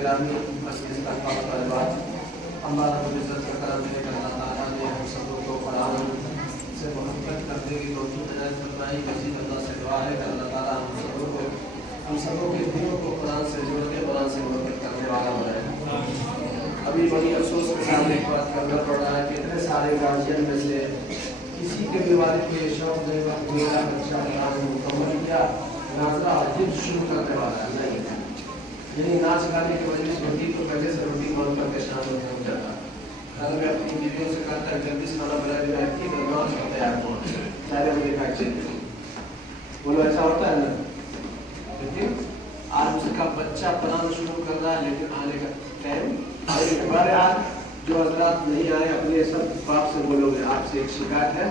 गिरामी मस्जिद तकवा तलबात अल्लाह रब्बुल इज्जत का करम है कि अल्लाह ताला ने हम सब को कुरान से मोहब्बत करने की तौफीक अता फरमाई। मज़ीद अल्लाह से दुआ है कि अल्लाह ताला हम सबों के दिलों को कुरान से जोड़ के कुरान से मोहब्बत करने वाला बनाए। अभी बड़ी अफसोस के साथ एक बात करना पड़ रहा है कि इतने सारे गार्जियन में से किसी के भी वालिद को ये शौक नहीं हुआ कि मेरा बच्चा नमाज मुकम्मल किया नाज़रा जिद शुरू करने वाला है। नहीं, यही नाच गाने की वजह से रोटी तो पहले से रोटी मांग करके शाम में हो जाता। घर में अपनी बीवियों से कहता है जल्दी से खाना बना देना कि नमाज का तैयार हो चाहे मुझे खा चाहिए। बोलो ऐसा होता है ना? लेकिन आज उसका बच्चा पढ़ाना शुरू कर रहा है लेकिन आने का टाइम हमारे आज जो हजरात नहीं आए अपने सब बाप से बोलोगे आपसे एक शिकायत है,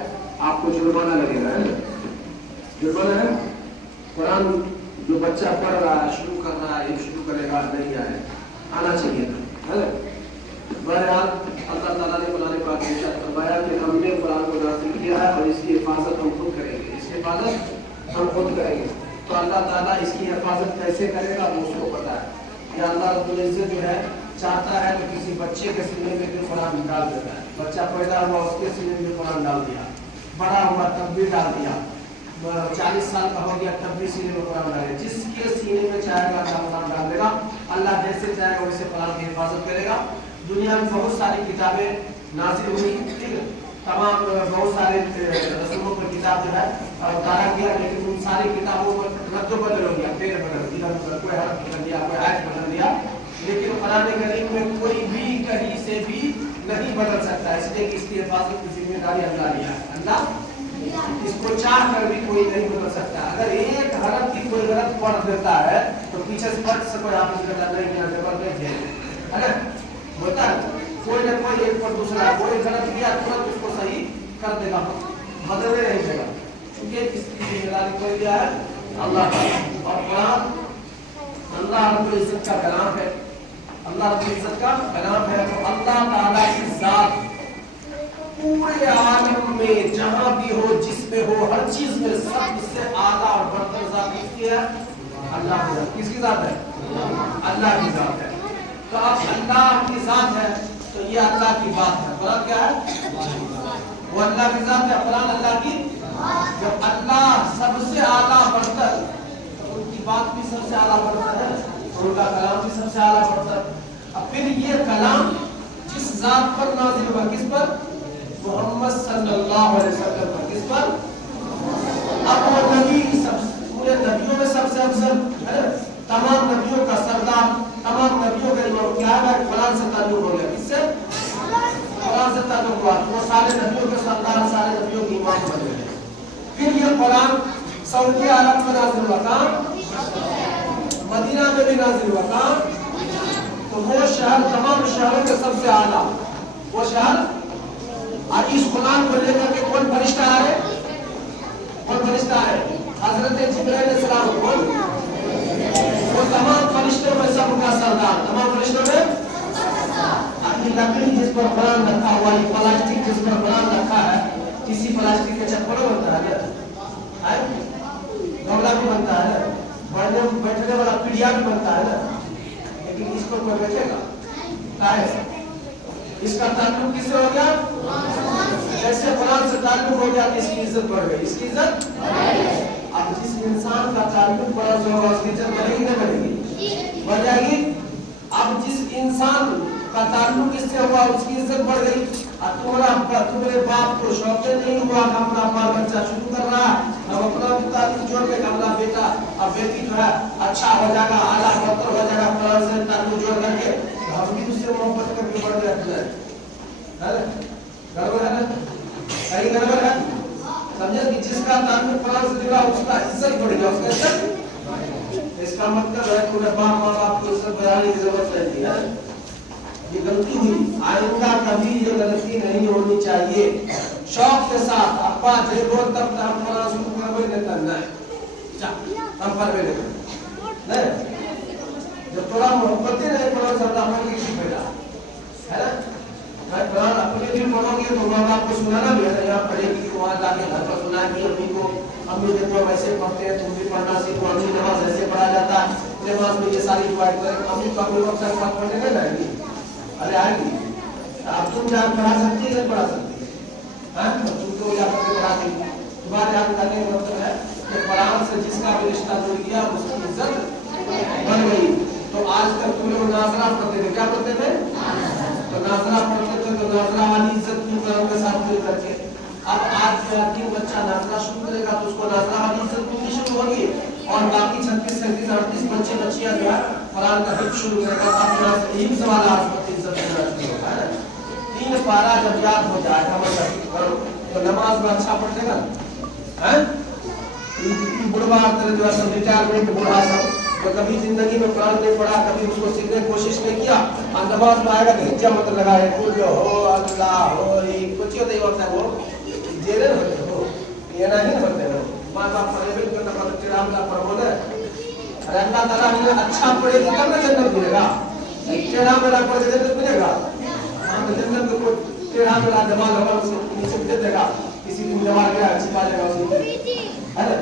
आपको जुर्माना लगेगा, है ना? जुर्माना है। कुरान जो बच्चा पढ़ रहा है शुरू कर रहा है ये शुरू करेगा नहीं आए आना चाहिए था, है ना? हमारे आज अल्लाह ताला ने कुरान पाक में इरशाद फरमाया कि हमने कुरान को नाज़िल किया है और इसकी हिफाजत हम खुद करेंगे। इसकी हिफाजत हम खुद करेंगे। तो अल्लाह ताला इसकी हिफाजत कैसे करेगा वो उसको पता है। या अल्लाह रब्बुल इज्जत जो है चाहता है तो किसी बच्चे के सीने में भी कुरान डाल देता है। बच्चा पैदा हुआ उसके सीने में कुरान डाल दिया, बड़ा हुआ तब भी डाल दिया, 40 साल का हो गया तब भी सीने में कुरान डाले। जिसके सीने में चाहेगा अल्लाह कुरान डाल देगा। अल्लाह जैसे चाहेगा वैसे कुरान की हिफाजत करेगा। दुनिया में बहुत सारी किताबें नाज़िल हुई, ठीक है, तमाम बहुत सारे रसूलों पर किताब जो है उतारा गया, लेकिन उन सारी किताबों पर रद्द बदल हो गया, पेड़ बदल दिया, कोई हर्फ बदल दिया, कोई आयत बदल दिया, लेकिन कुरान करीम में कोई भी कहीं से भी नहीं बदल सकता। इसलिए इसकी हिफाजत की जिम्मेदारी अल्लाह लिया है। अल्लाह इसको चाह कर भी कोई नहीं बदल सकता। अगर एक हरफ की कोई गलत पढ़ देता है तो पीछे से पढ़ से कोई आपस करता नहीं किया जबरदस्त है, अगर होता है कोई ना कोई एक पर दूसरा कोई गलत किया तुरंत उसको सही कर देगा, बदलने नहीं देगा, क्योंकि इसकी जिम्मेदारी कोई दिया है अल्लाह का। और कुरान अल्लाह रब्बुल इज्जत का कलाम है, अल्लाह रब्बुल इज्जत का कलाम है। तो अल्लाह ताला की जात पूरे आलम में जहां भी हो जिसमें हो हर चीज में सबसे आला और बरतर जात किसकी है? अल्लाह की जात। किसकी जात है? अल्लाह की जात है। तो अब अल्लाह की जात है तो ये अल्लाह की बात है। कुरान क्या है? वो अल्लाह की जात है, कुरान अल्लाह की। जब अल्लाह सबसे आला बरतर तो उनकी बात भी सबसे आला बरतर है, उनका कलाम भी सबसे आला बरतर। अब फिर ये कलाम जिस जात पर नाज़िल हुआ, किस पर? मोहम्मद सल्लल्लाहु अलैहि वसल्लम पर। किस पर? अब वो नबी सब पूरे नबियों में सबसे अफजल है, तमाम नबियों का सरदार, तमाम नबियों का इमाम। क्या है? कुरान से ताल्लुक हो गया। किससे? कुरान से ताल्लुक हुआ, वो सारे नबियों के सरदार, सारे नबियों के इमाम बन गए। फिर ये कुरान सऊदी अरब में नाज़िल हुआ, कहाँ? मदीना में भी नाज़िल हुआ, कहाँ? तो वो शहर तमाम शहरों के सबसे आला वो शहर। और इस कुरान को लेकर के कौन फरिश्ता है? कौन फरिश्ता है? हजरत जिब्राइल अलैहिस्सलाम। कौन? वो तमाम फरिश्तों में सबका सरदार, तमाम फरिश्तों में। अपनी लकड़ी जिस पर कुरान रखा हुआ, ये प्लास्टिक जिस पर कुरान रखा है, किसी प्लास्टिक के चप्पल बनता है, गमला भी बनता है, बैठने वाला पीढ़िया भी बनता है ना, लेकिन इसको कोई बैठेगा? इसका ताल्लुक किससे हो गया? जैसे कुरान से ताल्लुक हो गया तो इसकी इज्जत बढ़ गई। इसकी इज्जत अब जिस इंसान का ताल्लुक बड़ा जो होगा उसकी इज्जत बढ़ेगी नहीं बढ़ेगी? बढ़ जाएगी। अब जिस इंसान का ताल्लुक इससे हुआ उसकी इज्जत बढ़ गई। और तुम्हारे बाप को शौक नहीं हुआ कि अपना बाल बच्चा शुरू कर रहा है, अब अपना भी ताल्लुक जोड़ के अपना बेटा अब बेटी जो है अच्छा हो जाएगा, आला बरतर हो जाएगा, कुरान से ताल्लुक जोड़ करके हम भी उससे मोहब्बत करके बढ़ जाते हैं। गड़बड़ है ना? कहीं गड़बड़ है? समझे कि जिसका ताल्लुक कुरान से जुड़ा उसका इज्जत बढ़ गया, उसका इज्जत। इसका मतलब है पूरे बाप माँ बाप को इज्जत बढ़ाने की जरूरत नहीं है। ये गलती हुई, आइंदा कभी ये गलती नहीं होनी चाहिए। शौक के साथ अब्बा देखो तब हम कुरान शुरू करवे देता नहीं, हम करवे देते नहीं। जब थोड़ा मोहब्बत नहीं कुरान से अल्लाह की किसी बेटा है ना, मैं कुरान अपने लिए पढ़ोगे तो माँ बाप को सुनाना भी है, यहाँ पढ़ेगी तो वहाँ जाके घर पर सुनाएगी, अम्मी को हम भी देखो वैसे पढ़ते हैं, तुम भी पढ़ना सीखो, हम भी नमाज ऐसे पढ़ा जाता है, नमाज में ये सारी दुआएं करें, हम भी कभी वक्त साथ पढ़ने नहीं आएंगी, अरे आएंगी। अब तुम जहाँ पढ़ा सकती है, पढ़ा सकती है, तुम तो यहाँ पर पढ़ा देंगी। तुम्हारे यहाँ करने का मतलब है कि कुरान से जिसका भी रिश्ता जुड़ गया उसकी इज्जत बढ़ गई। तो आज तक तुम लोग नाज़रा पढ़ते थे, क्या पढ़ते थे? तो नाज़रा पढ़ते थे, तो नाज़रा वाली इज्जत तुम कुरान के साथ जुड़ करके अब आज जो बच्चा नाज़रा शुरू करेगा तो उसको नाज़रा वाली इज्जत मिलनी शुरू होगी, और बाकी 36, 37, 38 बच्चे बच्चियां जो है कुरान का हिफ्ज़ शुरू करेगा, अपना हिफ्ज़ वाला इज्जत देना शुरू होगा है। 3 पारा जब याद हो जाएगा मतलब तो नमाज में अच्छा पढ़ेगा हैं। बुढ़वा तरह जो है सब रिटायरमेंट बुढ़ा सब तो कभी जिंदगी में कुरान नहीं पढ़ा, कभी उसको सीखने की कोशिश नहीं किया, और नमाज में आएगा तो हिज्जा मत लगाए, कुल हो अल्लाह हो, ये कुछ ही नहीं होता है, वो जेरे होते हो, ये नहीं होते हो, माँ बाप पढ़े भी तो मतलब चिराग का पढ़ो ना, अरे अल्लाह ताला ने अच्छा पढ़ेगी तब ना जन्नत मिलेगा, टेढ़ा मेरा पढ़ के जन्नत मिलेगा, हम जन्नत को टेढ़ा मेरा जमाल हमारे नीचे दे देगा, किसी दिन जमाल गया अच्छी बात है उसको, है ना?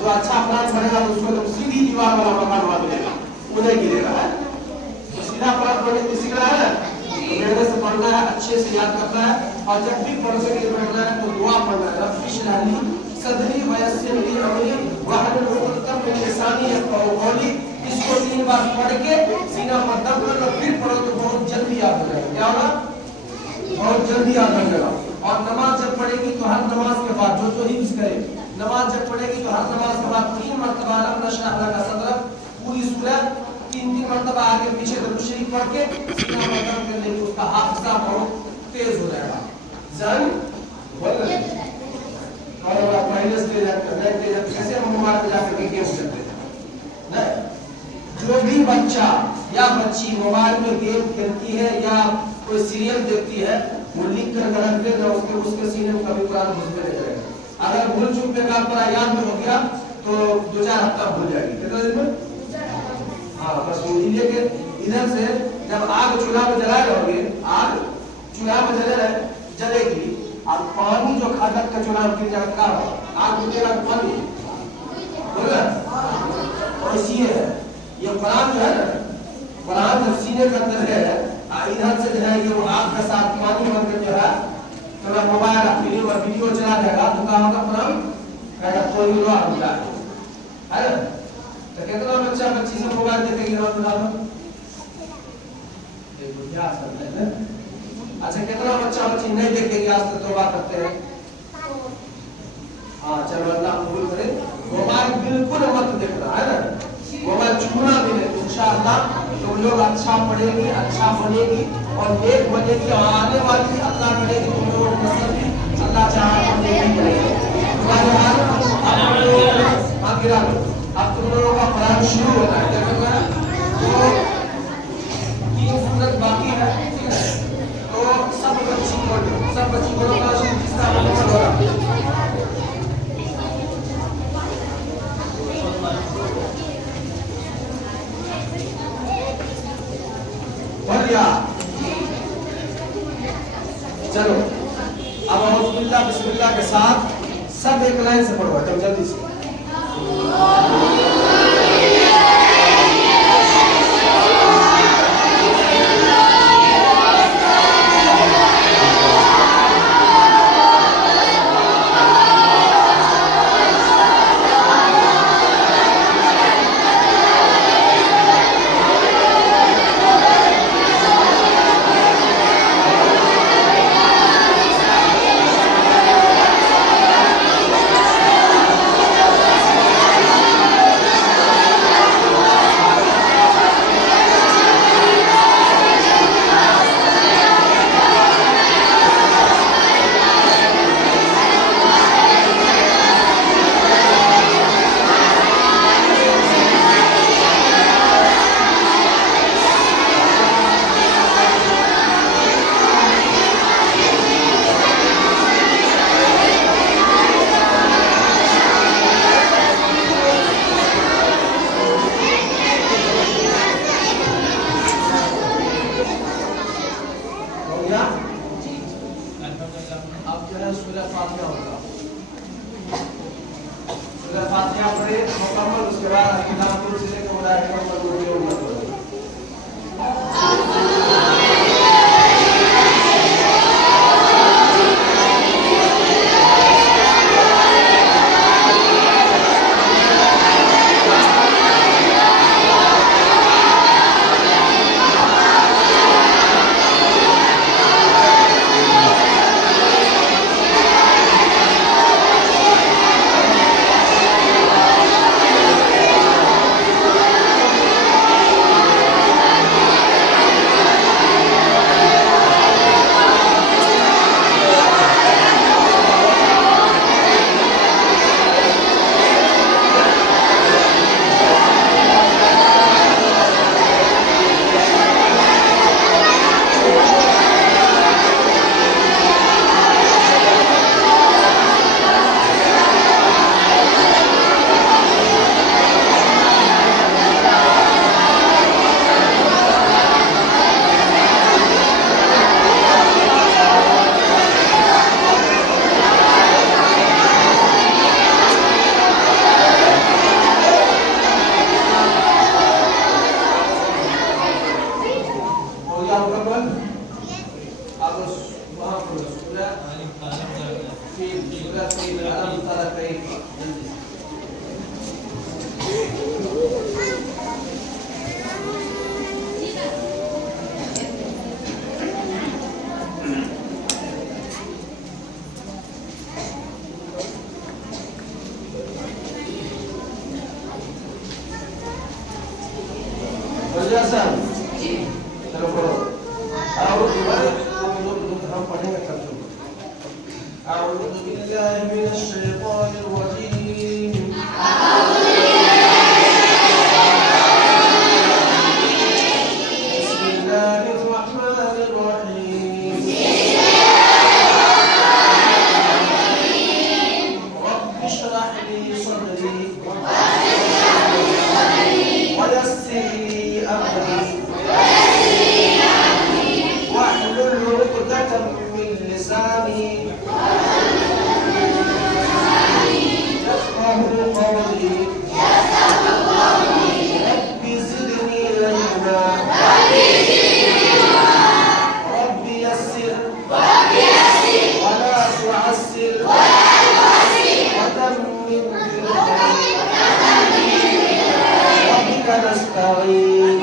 जो अच्छा कुरान पढ़ेगा तो उसको तो सीधी दीवार वाला मकान वहाँ मिलेगा, वो नहीं गिरेगा है। तो सीधा कुरान पढ़ने की सीख रहा है, मेरे से पढ़ना है, अच्छे से याद करना है, और जब भी पढ़ने के लिए बैठना है तो दुआ पढ़ना है, रब्बी इश्रह ली सदरी वयस्सिर ली अमरी वहलुल उक़दतम मिन लिसानी यफ़क़हू क़ौली। इसको 3 बार पढ़ के सीना पर दब कर लो, फिर पढ़ो तो बहुत जल्दी याद हो जाएगा। क्या होगा? बहुत जल्दी याद हो जाएगा। और नमाज जब पढ़ेगी तो हर नमाज के बाद जो हिफ्ज़ करे, नमाज जब पढ़ेगी तो हर नमाज के बाद 3 मरतबा अलम नशरह लका सदरक, पूरी सूरह 3 मरतबा आगे पीछे दरूद शरीफ पढ़ के सीना पर दब कर लेंगे, उसका हाफिज़ा बहुत तेज हो जाएगा। जन बोल और पहले से कैसे हम मोबाइल पे जाकर के गेम खेलते हैं ना। जो भी बच्चा या बच्ची मोबाइल में गेम खेलती है या कोई सीरियल देखती है, वो लिख कर रख दे ना, उसके सीने में कभी कुरान घुसते नहीं रहेगा। अगर भूल चूक पे का पूरा याद में हो गया तो 2-4 हफ्ता भूल जाएगी, कितना दिन में? हाँ बस वो लेके इधर से जब आग चूल्हा में जलाए रहोगे, आग चूल्हा में जलेगी, और पानी जो खादक का चूल्हा गिर जाएगा, आग बुझेगा तो पानी बोला और इसी है ये कुरान जो है ना, कुरान जब सीने के अंदर है, इधर से जो है ये आग के साथ पानी बनकर जो है तो मोबाइल वीडियो चला जाएगा तो क्या होगा? कुरान कहेगा कोई भी लोहा मिला है ना। तो कितना बच्चा बच्ची से मोबाइल देखेगी ना बता दो, ये बुझा सकते हैं। अच्छा कितना बच्चा बच्ची नहीं देखेगी आज तक तौबा करते हैं? हाँ चलो अल्लाह कबूल करे। मोबाइल बिल्कुल मत देखना है ना, मोबाइल छूना भी नहीं। इंशाअल्लाह तुम लोग अच्छा पढ़ेगी, अच्छा बनेगी और नेक बनेगी, और आने वाली अल्लाह करेगी तुम लोगों को नस्ल भी अल्लाह चाहे तो नेकी करेगी। अब तुम लोगों का कुरान शुरू होना है, क्या करना है? तो 3 सूरत बाकी है, ठीक है? तो सब बच्ची बोलो का जिसका नंबर होगा बढ़िया। चलो अब औज़ुबिल्लाह बिस्मिल्लाह के साथ सब एक लाइन से पढ़ो एकदम जल्दी से। अब जो है सूरह फातिहा होगा। فاتحہ پڑھے مکمل، اس کے بعد کتاب کو سے لے کے ملائکہ پر روح کی امت پڑھے. أعوذ بالله من الشيطان الرجيم. بسم الله الرحمن الرحيم. رب اشرح لي صدري ويسر لي أمري واحلل عقدة من لساني يفقهوا قولي. رب زدني علما رب يسر ولا تعسر وتمم بالخير وبك نستعين.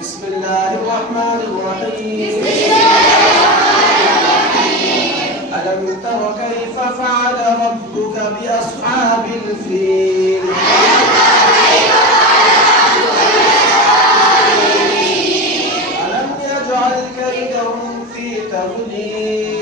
بسم الله الرحمن الرحيم. ألم تر كيف فعل ربك بأصحاب الفيل؟ ألم يجعل كيدهم في تضليل